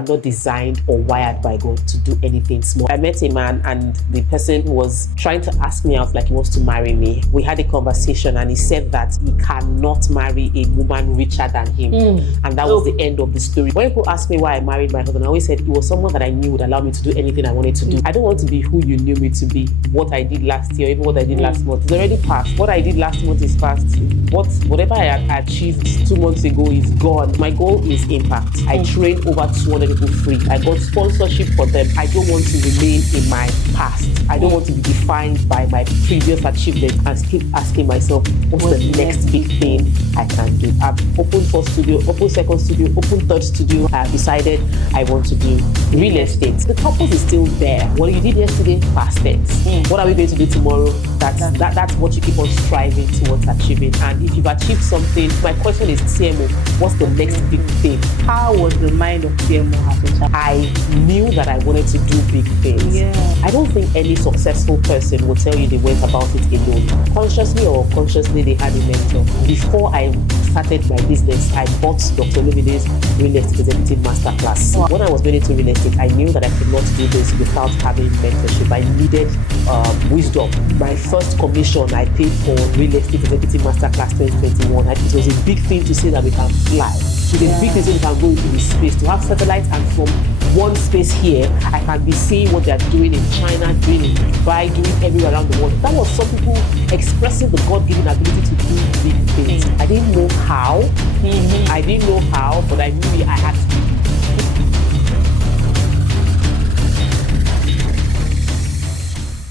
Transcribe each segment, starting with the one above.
I'm not designed or wired by God to do anything small. I met a man and the person was trying to ask me out like he wants to marry me. We had a conversation and he said that he cannot marry a woman richer than him. And that was the end of the story. When people ask me why I married my husband, I always said it was someone that I knew would allow me to do anything I wanted to do. I don't want to be who you knew me to be, what I did last year, even what I did last month. It's already past. What I did last month is past. Whatever I had achieved 2 months ago is gone. My goal is impact. I train over 200 people free. I got sponsorship for them. I don't want to remain in my past. I don't want to be defined by my previous achievements and keep asking myself, what's the next big thing I can do? I've opened first studio, opened second studio, opened third studio. I've decided I want to do real estate. The purpose is still there. What you did yesterday, past tense. What are we going to do tomorrow? That's what you keep on striving towards achieving. And if you've achieved something, my question is, TMO, what's the next big thing? How was the mind of TMO as a child? I knew that I wanted to do big things. I don't think any successful person will tell you they went about it alone. Consciously or unconsciously, they had a mentor. Before I started my business, I bought Dr. OLUMIDE's Real Estate Executive Masterclass. Wow. When I was getting into real estate, I knew that I could not do this without having mentorship. I needed wisdom. My first commission I paid for Real Estate Executive Masterclass 2021. It was a big thing to say that we can fly. It's a big thing to say we can go into the space, to have satellites, and from one space here, I can be seeing what they're doing in China, doing in Dubai, doing everywhere around the world. That was some people expressing the God-given ability to do big things. I didn't know how. I didn't know how, but I knew I had to.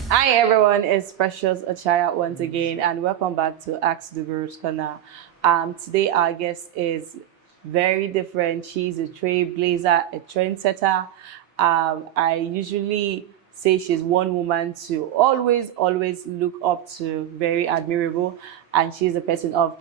Hi everyone, it's Precious Ochaigha once again, and welcome back to Ask the Guru's Corner. Today our guest is very different. She's a trailblazer, a trendsetter. I usually say she's one woman to always look up to, very admirable, and she's a person of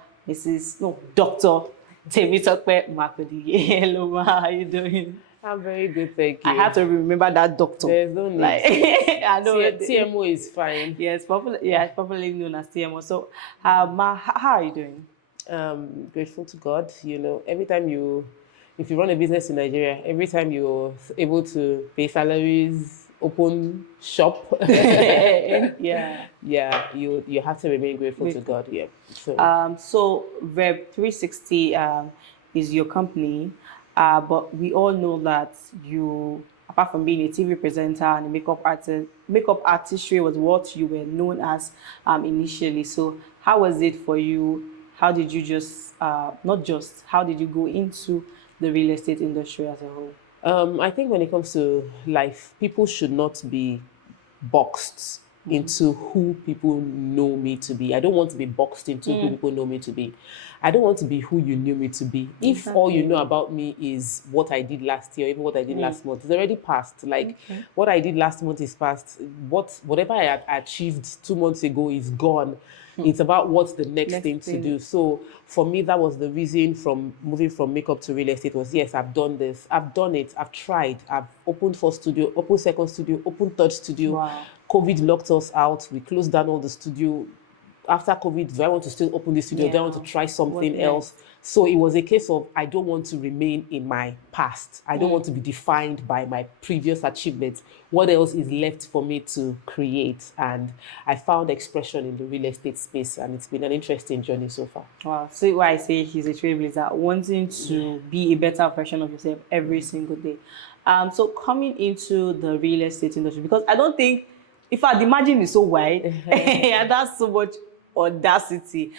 Dr. Temitope Makodi. Hello, ma, how are you doing? I'm very good, thank you. I have to remember that doctor. There's no need. I know TMO is fine. Yes, it's popularly known as TMO. So, ma, how are you doing? Grateful to God. You know, if you run a business in Nigeria, every time you're able to pay salaries, open shop, you have to remain grateful to God. Yeah. So Web 360 is your company. But we all know that you, apart from being a TV presenter and a makeup artist, makeup artistry was what you were known as initially. So how was it for you? How did you how did you go into the real estate industry as a whole? I think when it comes to life, people should not be boxed into who people know me to be. I don't want to be boxed into who people know me to be. I don't want to be who you knew me to be. If all you know about me is what I did last year, even what I did last month, it's already past. Like what I did last month is past. Whatever I had achieved 2 months ago is gone. It's about what's the next thing to do. So for me, that was the reason from moving from makeup to real estate was, yes, I've done this. I've done it. I've tried. I've opened first studio, opened second studio, opened third studio. Wow. COVID locked us out. We closed down all the studio. After COVID, do I want to still open the studio? Do I want to try something else? So it was a case of, I don't want to remain in my past. I don't want to be defined by my previous achievements. What else is left for me to create? And I found expression in the real estate space, and it's been an interesting journey so far. Wow. See why I say he's a trailblazer, wanting to be a better version of yourself every single day. So coming into the real estate industry, because I don't think, if I'd imagine it's so wide, and that's so much audacity.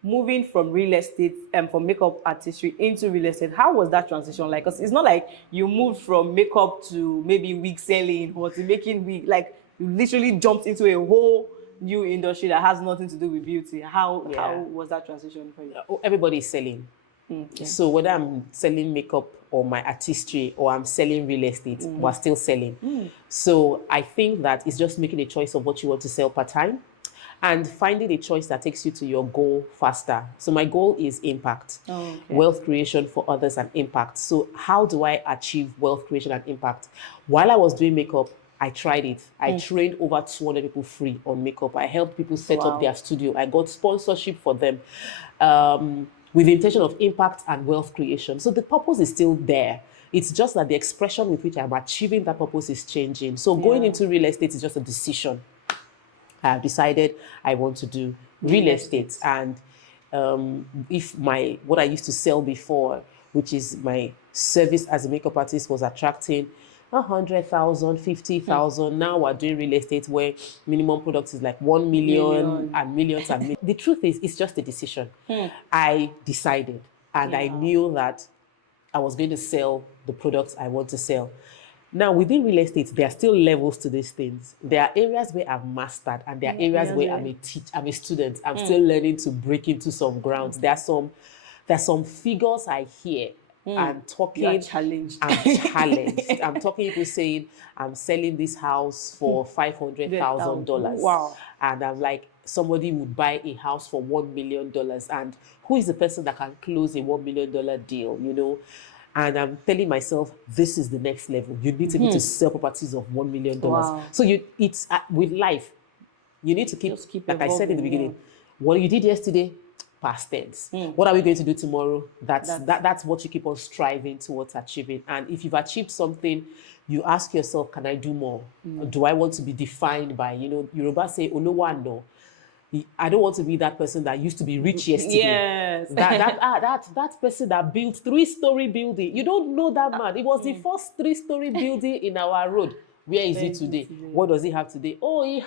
Moving from real estate and from makeup artistry into real estate, how was that transition like? Because it's not like you moved from makeup to maybe wig selling or to making wig. Like you literally jumped into a whole new industry that has nothing to do with beauty. How was that transition for you? Everybody is selling. So whether I'm selling makeup or my artistry or I'm selling real estate, we're still selling. So I think that it's just making a choice of what you want to sell per time and finding a choice that takes you to your goal faster. So my goal is impact, wealth creation for others and impact. So how do I achieve wealth creation and impact? While I was doing makeup, I tried it. I trained over 200 people free on makeup. I helped people set up their studio. I got sponsorship for them. With the intention of impact and wealth creation. So the purpose is still there. It's just that the expression with which I'm achieving that purpose is changing. So going into real estate is just a decision. I have decided I want to do real estate. And if what I used to sell before, which is my service as a makeup artist, was attracting 100,000, 50,000. Now we're doing real estate where minimum product is like 1 million and millions and millions. The truth is, it's just a decision. I decided, and I knew that I was going to sell the products I want to sell. Now, within real estate, there are still levels to these things. There are areas where I've mastered, and there are areas where I'm a student. I'm still learning to break into some grounds. There are some figures I hear. I'm talking. You are challenged. I'm challenged. I'm talking people saying I'm selling this house for $500,000. Wow. And I'm like, somebody would buy a house for $1 million. And who is the person that can close a $1 million deal, you know? And I'm telling myself, this is the next level. You need to be able to sell properties of $1 million. Wow. So it's with life, you need to keep like I said in the beginning, what you did yesterday, past tense. What are we going to do tomorrow? That's what you keep on striving towards achieving. And if you've achieved something, you ask yourself, can I do more? Do I want to be defined by, Yoruba say, Olowa no. I don't want to be that person that used to be rich yesterday. Yes. That person that built 3-story building. You don't know that man. It was the first 3-story building in our road. Where is he today? What does he have today? Oh, he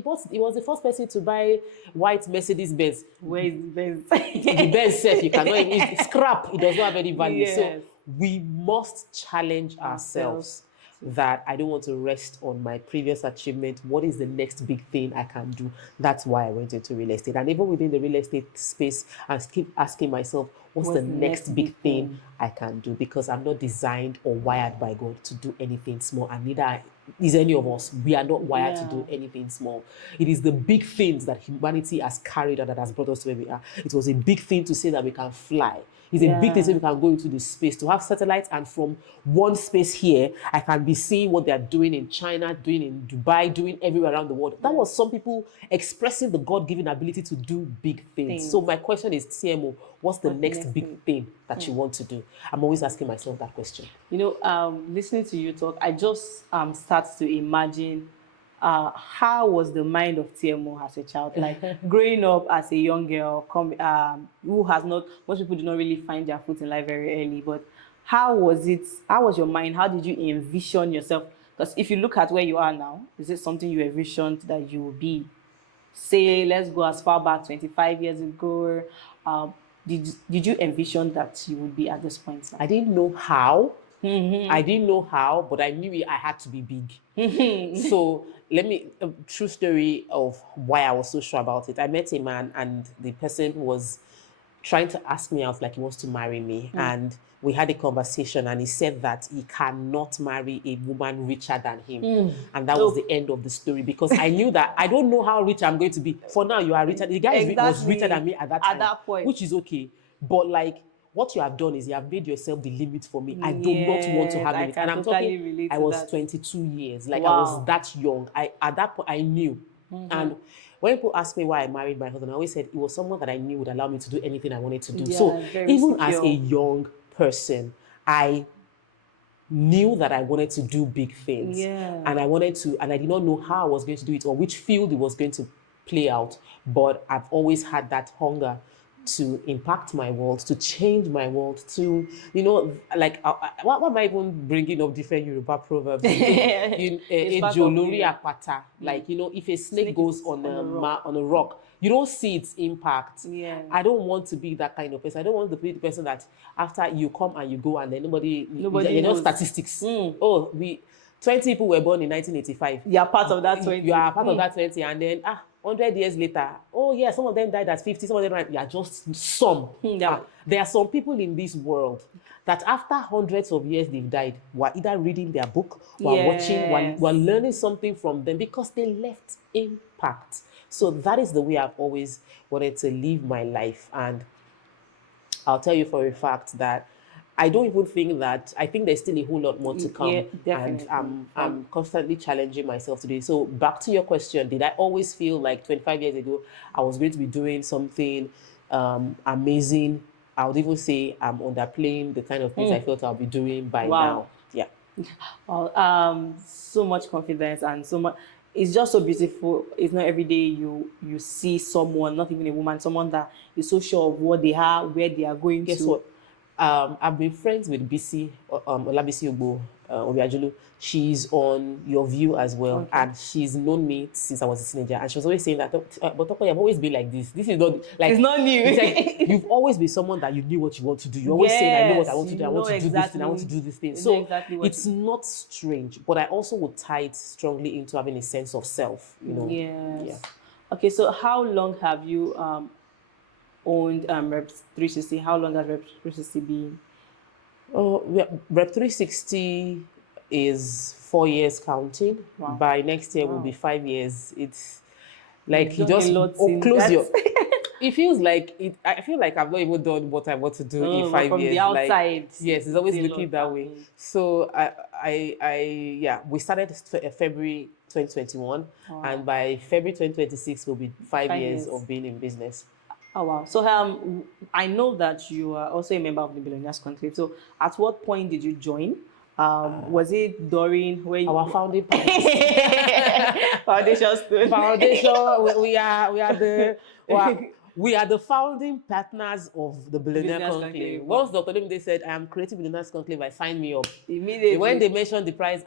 was the first person to buy white Mercedes Benz. Where is the Benz? The Benz self, you cannot, it's scrap. It does not have any value. Yes. So we must challenge ourselves that I don't want to rest on my previous achievement. What is the next big thing I can do? That's why I went into real estate. And even within the real estate space, I keep asking myself, what's the next big thing I can do? Because I'm not designed or wired by God to do anything small, and neither is any of us. We are not wired to do anything small. It is the big things that humanity has carried out that has brought us to where we are. It was a big thing to say that we can fly. It's a big thing so we can go into the space, to have satellites, and from one space here, I can be seeing what they're doing in China, doing in Dubai, doing everywhere around the world. That was some people expressing the God-given ability to do big things. So my question is, CMO, what's the next big thing that you want to do? I'm always asking myself that question. Listening to you talk, I just start to imagine how was the mind of TMO as a child, like growing up as a young girl, most people do not really find their foot in life very early, but how was your mind? How did you envision yourself? Because if you look at where you are now, is it something you envisioned that you will be? Say, let's go as far back 25 years ago. Did you envision that you would be at this point? I didn't know how. I didn't know how, but I knew I had to be big. So a true story of why I was so sure about it. I met a man, and the person was trying to ask me out like he wants to marry me. And we had a conversation, and he said that he cannot marry a woman richer than him. And that was the end of the story, because I knew that I don't know how rich I'm going to be. For now, you are richer. The guy was richer than me at that time. At that point. Which is okay. But like, what you have done is you have made yourself the limit for me. I do not want to have limit. And I'm talking, I was 22 years. Like, I was that young. At that point, I knew. And when people ask me why I married my husband, I always said it was someone that I knew would allow me to do anything I wanted to do. So even as a young person, I knew that I wanted to do big things. And I did not know how I was going to do it or which field it was going to play out. But I've always had that hunger to impact my world, to change my world, to, like, what am I even bringing up different Yoruba proverbs? Like, if a snake goes on a rock, you don't see its impact. I don't want to be that kind of person. I don't want to be the person that after you come and you go and then nobody knows statistics. 20 people were born in 1985. You are part of that 20. You are part of that 20, and then 100 years later, some of them died at 50, some of them died. You are just some. There are some people in this world that after hundreds of years they've died, we're either reading their book, we're watching, we're learning something from them because they left impact. So that is the way I've always wanted to live my life. And I'll tell you for a fact that I don't even think that, I think there's still a whole lot more to come. And I'm constantly challenging myself today. So back to your question, did I always feel like 25 years ago, I was going to be doing something amazing I would even say I'm underplaying the kind of things I felt I'll be doing by Wow. now. Yeah. Well, so much confidence and so much. It's just so beautiful. It's not every day you see someone, not even a woman, someone that is so sure of what they are, where they are going Guess to. what? I've been friends with BC, Olabisi Ogbo, Obiajulu. She's on Your View as well, Okay. and she's known me since I was a teenager. And she was always saying that, but Toko, you've always been like this. This is not like It's not new. It's like you've always been someone that you knew what you want to do. You're always saying, I know what I want to do. I want to do this thing. I want to do this thing. So exactly what it's not strange, but I also would tie it strongly into having a sense of self. You know. Yes. Yeah. Okay, so how long have you owned Rep 360? How long has Rep 360 been? Oh, yeah, Rep 360 is 4 years counting. Wow. By next year will Wow. be 5 years. It's like You've you done just a lot in close that. your. It feels like it. I feel like I've not even done what I want to do in But 5 years. from the outside, Like, yes, it's always a looking lot that way. happening. So yeah, we started February 2021, and by February 2026 will be 5 years of being in business. Oh wow! So I know that you are also a member of the Billionaires Conclave. So at what point did you join? Was it during when Our founding partners. Foundation Stone? Foundation. We are the founding partners of the Billionaire Billionaires Conclave. Conclave. Once Dr. Olumide said, I am creating Billionaires Conclave, I signed me up. Immediately. When they mentioned the price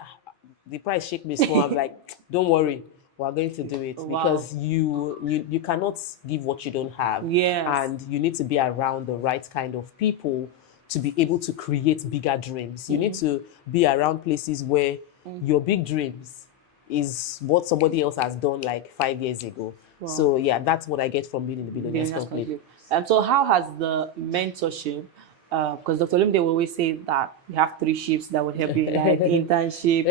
shake me small. I was like, don't worry, we are going to do it. Wow. Because you cannot give what you don't have. Yes. And you need to be around the right kind of people to be able to create bigger dreams. You need to be around places where your big dreams is what somebody else has done like 5 years ago. Wow. So yeah, that's what I get from being in the Billionaires Conclave. So how has the mentorship, because Dr. Olumide will always say that you have 3 ships that would help you in life: internship,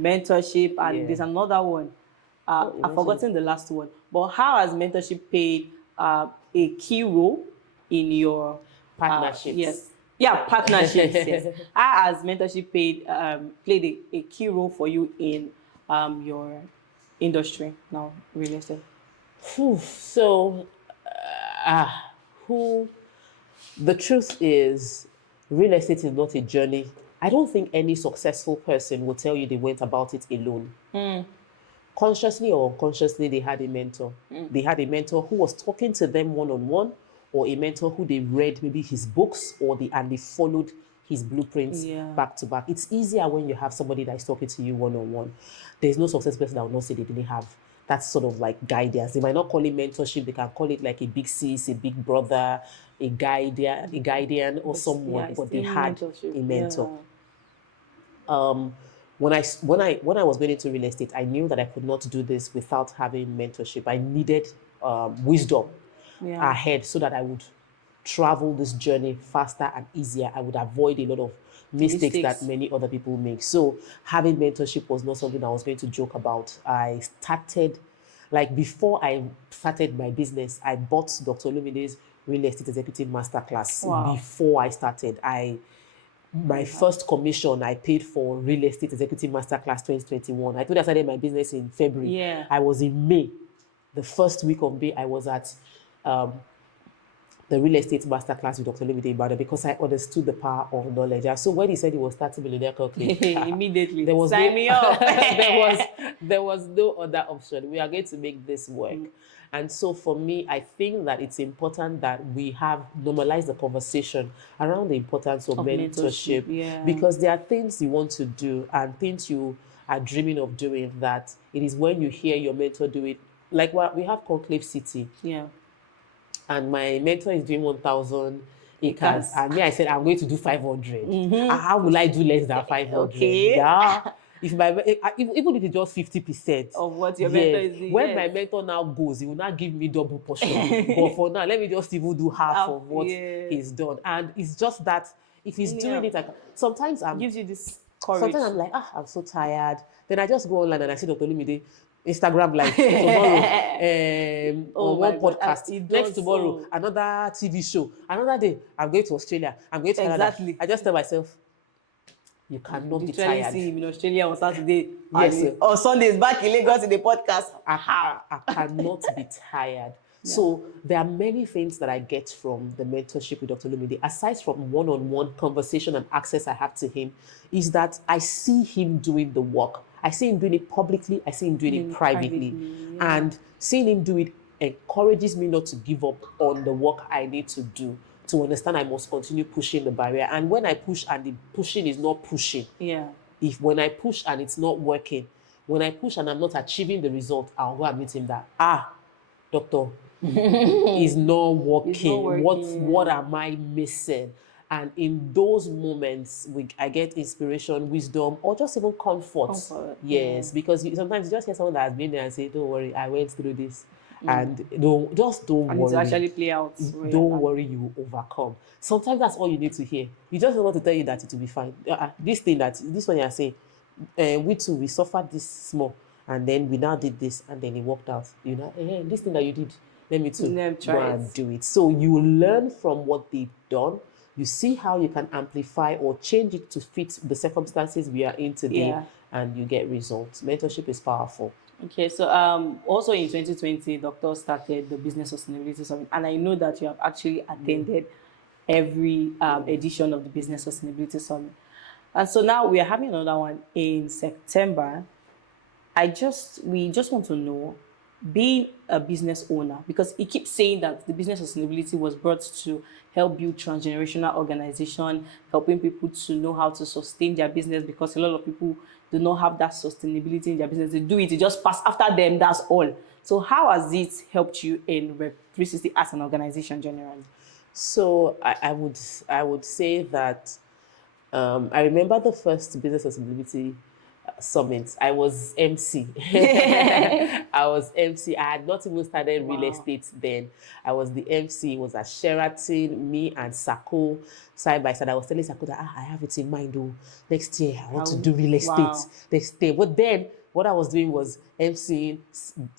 mentorship, and there's another one. I've forgotten the last one. But how has mentorship played a key role in your partnerships? Yes. Yeah, partnerships. Yes. How has mentorship played a key role for you in your industry now, real estate? So, the truth is, real estate is not a journey. I don't think any successful person will tell you they went about it alone. Consciously or unconsciously, they had a mentor. They had a mentor who was talking to them one-on-one, or a mentor who they read maybe his books, and they followed his blueprints back to back. It's easier when you have somebody that is talking to you one-on-one. There's no success person that will not say they didn't have that sort of like guidance. They might not call it mentorship. They can call it like a big sis, a big brother, a guardian, or someone. But they had a mentor. When I was going into real estate, I knew that I could not do this without having mentorship. I needed wisdom ahead so that I would travel this journey faster and easier. I would avoid a lot of mistakes that many other people make. So having mentorship was not something I was going to joke about. I started, like before I started my business, I bought Dr. Olumide's Real Estate Executive Masterclass. Wow. Before I started, my first commission I paid for Real Estate Executive Masterclass 2021. I told you I started my business in February. I was in May. The first week of May, I was at the Real Estate Masterclass with Dr. Olumide Emmanuel because I understood the power of knowledge. And so when he said he was starting Billionaire Conclave, immediately there was sign me up. there was no other option. We are going to make this work. And so for me, I think that it's important that we have normalized the conversation around the importance of mentorship. Because there are things you want to do and things you are dreaming of doing that it is when you hear your mentor do it. Like we have Conclave City. And my mentor is doing 1,000 acres. And me, I said, I'm going to do 500. How will I do less than 500? Okay. Yeah. Even if it's just 50% of what your mentor is doing. When my mentor now goes, he will not give me double portion. But for now, let me just even do half of what he's done. And it's just that if he's doing it, like sometimes gives you this courage. Sometimes I'm like, I'm so tired. Then I just go online and I see Dr. Olumide Instagram live tomorrow on one podcast. Next tomorrow, another TV show. Another day, I'm going to Australia. I'm going to Canada. I just tell myself, you cannot be tired. See him in Australia on Saturday. Yes, on Sundays back in Lagos in the podcast. I cannot be tired. So there are many things that I get from the mentorship with Dr. Olumide, aside from one-on-one conversation and access I have to him, is that I see him doing the work. I see him doing it publicly, I see him doing it privately. And seeing him do it encourages me not to give up on the work I need to do, to understand I must continue pushing the barrier. And when I push and the pushing is not pushing, if when I push and it's not working, when I push and I'm not achieving the result, I'll go and meet him that, doctor, is not working. What am I missing? And in those moments, I get inspiration, wisdom, or just even comfort. Yes, because sometimes you just hear someone that has been there and say, don't worry, I went through this. And don't and worry. to actually play out. Don't worry, you will overcome. Sometimes that's all you need to hear. You just want to tell you that it will be fine. This one you're saying, we too, we suffered this small, and then we now did this, and then it worked out. You know, this thing that you did, let me too go and do it. So you learn from what they've done. You see how you can amplify or change it to fit the circumstances we are in today, and you get results. Mentorship is powerful. Okay, so also in 2020, Doctor started the Business Sustainability Summit, and I know that you have actually attended every edition of the Business Sustainability Summit. And so now we are having another one in September. We just want to know, being a business owner, because he keeps saying that the business sustainability was brought to help build transgenerational organization, helping people to know how to sustain their business, because a lot of people do not have that sustainability in their business. They do it, it just pass after them, that's all. So how has it helped you in Rep 360 as an organization generally? So I would say that I remember the first business sustainability summit. I was MC. I was MC. I had not even started real estate then. I was the MC. It was at Sheraton, me and Sako side by side. I was telling Sako that I have it in mind. Oh, next year I want to do real estate. Next year. But then what I was doing was MCing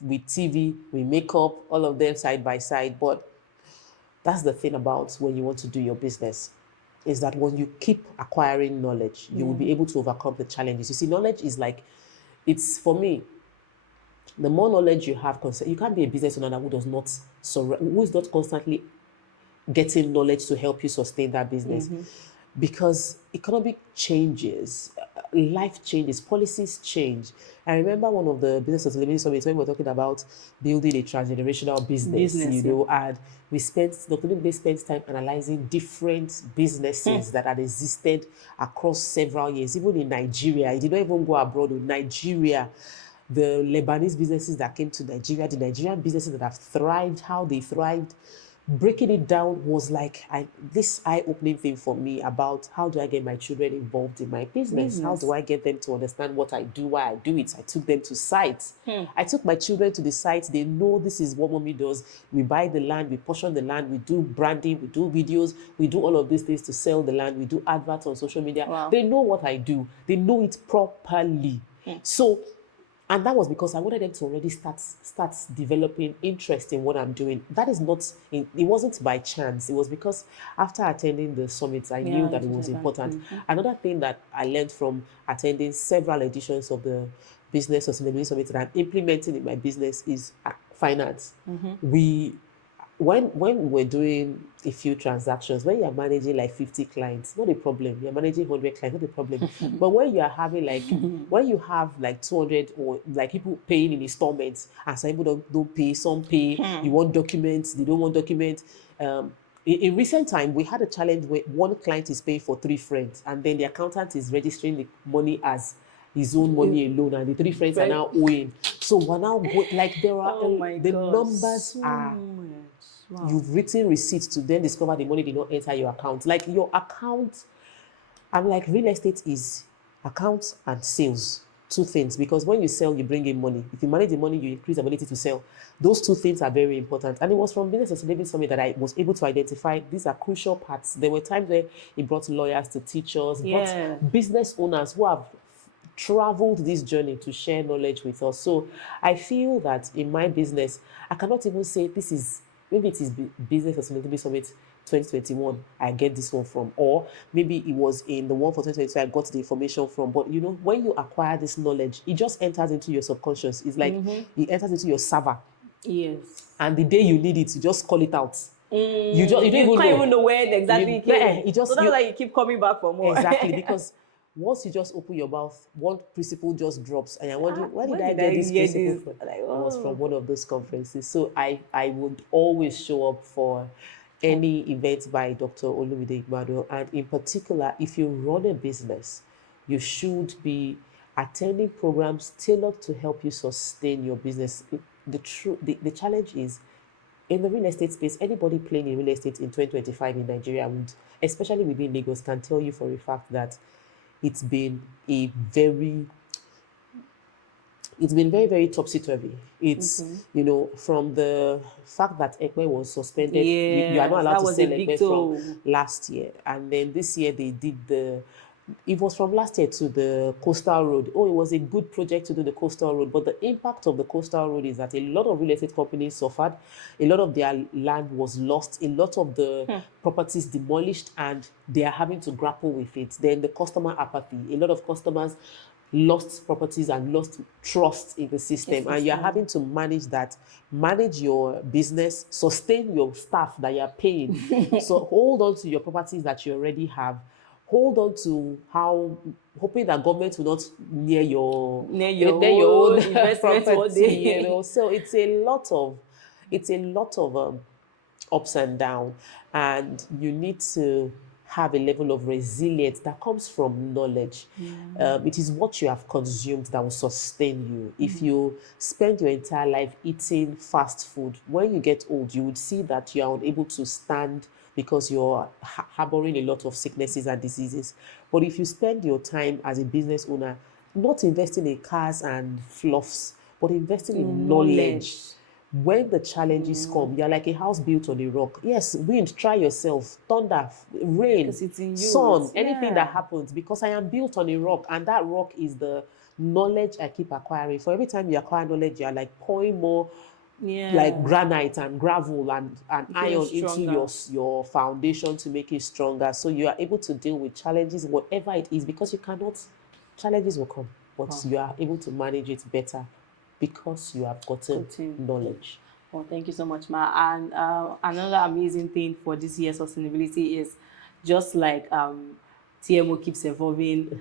with TV, with makeup, all of them side by side. But that's the thing about when you want to do your business, is that when you keep acquiring knowledge, you will be able to overcome the challenges. You see, knowledge is like, it's, for me, the more knowledge you have, you can't be a business owner who is not constantly getting knowledge to help you sustain that business. Because economic changes, life changes, policies change. I remember one of the business sustainability summits when we were talking about building a transgenerational business, and Dr. Olumide spent time analyzing different businesses that had existed across several years, even in Nigeria. He did not even go abroad. In Nigeria, the Lebanese businesses that came to Nigeria, the Nigerian businesses that have thrived, how they thrived. Breaking it down was like this eye-opening thing for me about how do I get my children involved in my business? How do I get them to understand what I do, why I do it? I took them to sites. I took my children to the sites. They know this is what mommy does. We buy the land, we portion the land, we do branding, we do videos, we do all of these things to sell the land, we do adverts on social media. They know what I do. They know it properly. So, and that was because I wanted them to already start developing interest in what I'm doing. That is not, it wasn't by chance. It was because after attending the summit, I knew that it was important. Another thing that I learned from attending several editions of the Business Sustainability Summit that I'm implementing in my business is finance. When we're doing a few transactions, when you're managing like 50 clients, not a problem. You're managing 100 clients, not a problem. But when you're having like, when you have like 200 or like people paying in installments, and some people don't pay, some pay, you want documents, they don't want documents. In recent time, we had a challenge where one client is paying for 3 friends, and then the accountant is registering the money as his own money alone, and the 3 friends are now owing. So we're now like there are the numbers are. You've written receipts to then discover the money did not enter your account. Like your account, I'm like, real estate is accounts and sales. 2 things, because when you sell, you bring in money. If you manage the money, you increase the ability to sell. Those 2 things are very important. And it was from Business Sustainability Summit that I was able to identify these are crucial parts. There were times where it brought lawyers to teach us, brought business owners who have traveled this journey to share knowledge with us. So I feel that in my business, I cannot even say this is, maybe it is Business Sustainability Summit 2021 I get this one from, or maybe it was in the one for 2022 I got the information from. But you know, when you acquire this knowledge, it just enters into your subconscious. It's like it enters into your server. Yes. And the day you need it, you just call it out. You don't You can't even know where it exactly You- came. you just- So that's you- why you keep coming back for more. Exactly, because once you just open your mouth, one principle just drops, and you're wondering, where did I get this hear principle this? from? Like, It was from oh. one of those conferences. So I would always show up for any event by Dr. OLUMIDE EMMANUEL, and in particular, if you run a business, you should be attending programs tailored to help you sustain your business. The challenge is, in the real estate space, anybody playing in real estate in 2025 in Nigeria would, especially within Lagos, can tell you for a fact that it's been a very very topsy-turvy. It's, from the fact that Ekpe was suspended, you are not Yes, allowed that to was sell a big Ekpe toll. from last year. And then this year they did it was from last year to the coastal road. Oh, it was a good project to do the coastal road, but the impact of the coastal road is that a lot of real estate companies suffered, a lot of their land was lost, a lot of the properties demolished, and they are having to grapple with it. Then the customer apathy, a lot of customers lost properties and lost trust in the system, and you're having to manage your business, sustain your staff that you're paying. So hold on to your properties that you already have, hold on to hoping that government will not near your own own investment one property, day. So it's a lot of ups and downs, and you need to have a level of resilience that comes from knowledge. It is what you have consumed that will sustain you. If you spend your entire life eating fast food, when you get old, you would see that you are unable to stand because you're harboring a lot of sicknesses and diseases. But if you spend your time as a business owner not investing in cars and fluffs, but investing in knowledge, when the challenges come, you're like a house built on a rock. Yes, wind, try yourself, thunder, rain, Because it's in you, sun, anything that happens, because I am built on a rock, and that rock is the knowledge I keep acquiring. For every time you acquire knowledge, you're like pouring more like granite and gravel and iron into your foundation to make it stronger, so you are able to deal with challenges, whatever it is, because challenges will come, but you are able to manage it better because you have gotten knowledge. Well, thank you so much, Ma. And another amazing thing for this year's sustainability is just like TMO keeps evolving,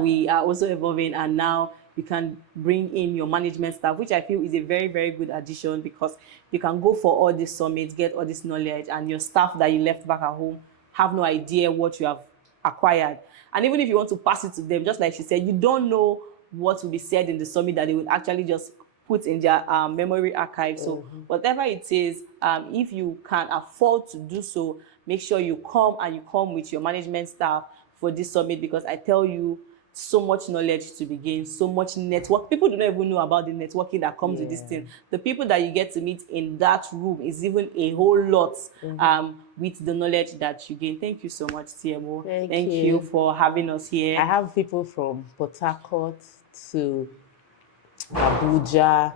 we are also evolving, and now you can bring in your management staff, which I feel is a very, very good addition, because you can go for all these summits, get all this knowledge, and your staff that you left back at home have no idea what you have acquired. And even if you want to pass it to them, just like she said, you don't know what will be said in the summit that they will actually just put in their memory archive. So whatever it is, if you can afford to do so, make sure you come with your management staff for this summit, because I tell you, so much knowledge to be gained, so much network. People do not even know about the networking that comes with this thing. The people that you get to meet in that room is even a whole lot with the knowledge that you gain. Thank you so much, TMO. Thank you for having us here. I have people from Port Harcourt to Abuja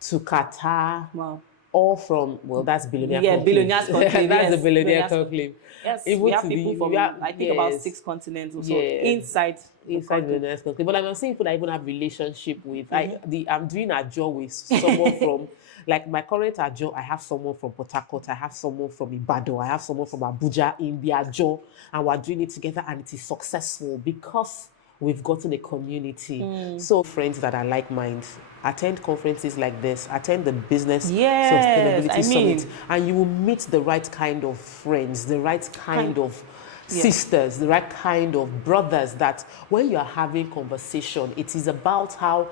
to Qatar. Wow. All from, well, that's billionaire conclave. Billionaires conclave. That's the billionaire conclave. Yes, Even we have people from, I think, about 6 continents or so inside billionaires conclave. But I'm seeing people that even have relationship with. I'm doing a job with someone from, like my current ajo, I have someone from Port Harcourt, I have someone from Ibadan, I have someone from Abuja in the ajo, and we're doing it together, and it is successful because we've gotten a community. So friends that are like minds, attend conferences like this, attend the business sustainability summit, and you will meet the right kind of friends, the right kind of sisters, the right kind of brothers, that when you are having conversation, it is about how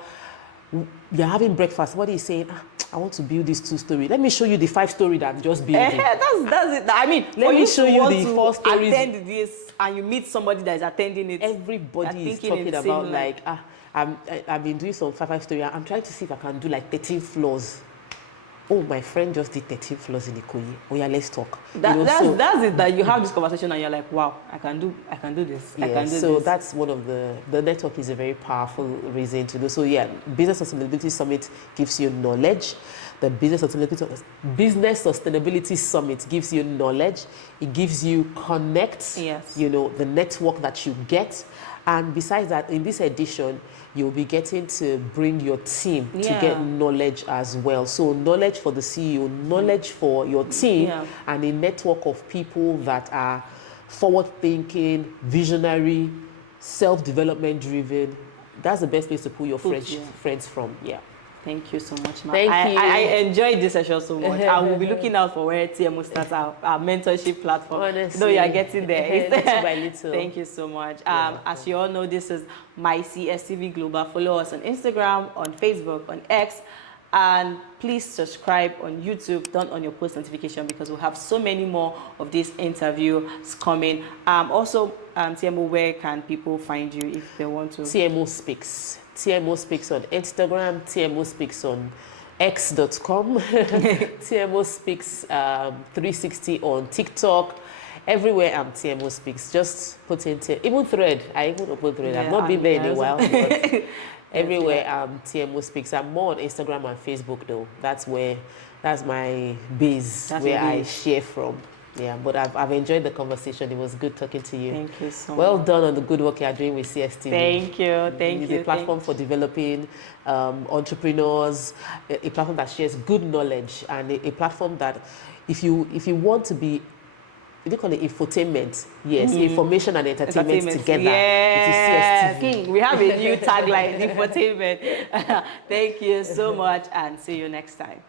you're having breakfast. What are you saying? I want to build this 2-story. Let me show you the 5-story that I'm just building. That's it. I mean, let me show you the 4 stories. Attend this, and you meet somebody that is attending it. Everybody is talking about like, I've been doing some 5-story. I'm trying to see if I can do like 13 floors. Oh, my friend just did 13 floors in Ikoyi. Oh yeah, let's talk. That's it. That you have this conversation and you're like, wow, I can do this. Yeah, I can do so this. that's one of the network is a very powerful reason to do. So yeah, Business Sustainability Summit gives you knowledge. The Business Sustainability Summit gives you knowledge. It gives you connect. Yes. The network that you get. And besides that, in this edition, you'll be getting to bring your team to get knowledge as well. So knowledge for the CEO, knowledge for your team, and a network of people that are forward-thinking, visionary, self-development driven. That's the best place to pull your friends from. Yeah. Thank you so much, Ma. Thank you. I enjoyed this session so much. I will be looking out for where TMO starts our mentorship platform. Honestly. Though you are getting there. Little by little. Thank you so much. As you all know, this is my CSTV Global. Follow us on Instagram, on Facebook, on X. And please subscribe on YouTube, turn on your post notification, because we'll have so many more of these interviews coming. Also, TMO, where can people find you if they want to? TMO Speaks. TMO Speaks on Instagram, TMO Speaks on x.com, TMO Speaks 360 on TikTok. Everywhere TMO Speaks. Just put in even Thread. I even open Thread. I've not been there in a while. But everywhere TMO Speaks. I'm more on Instagram and Facebook though. That's my base, where I share from. Yeah, but I've enjoyed the conversation. It was good talking to you. Thank you so much. Well done on the good work you are doing with CSTV. Thank you. It's a platform for developing entrepreneurs, a platform that shares good knowledge, and a platform that if you want to be, what do you call it, infotainment? Yes, information and entertainment together. Yes. It is CSTV. We have a new tagline, infotainment. Thank you so much, and see you next time.